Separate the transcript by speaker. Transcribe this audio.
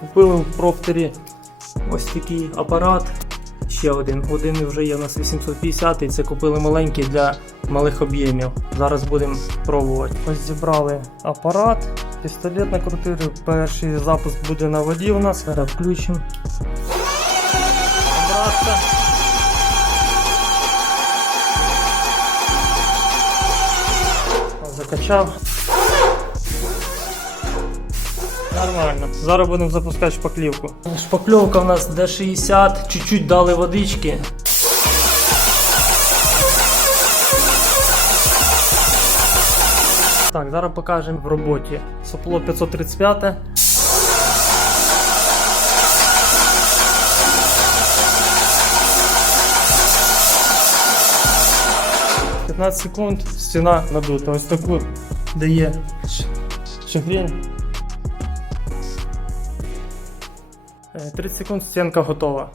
Speaker 1: Купили в профтері ось такий апарат. Ще один. Один вже є у нас 850 і це купили маленький для малих об'ємів. Зараз будемо пробувати. Ось зібрали апарат, пістолет накрутили. Перший запуск буде на воді у нас. Зараз включимо. Обратка. Закачав. Нормально. Зараз будемо запускати шпаклівку. Шпакльовка у нас D60, чуть-чуть дали водички. Так, зараз покажемо в роботі. Сопло 535. «15 секунд, стіна надута. Ось таку дає ш- 30 секунд стінка готова.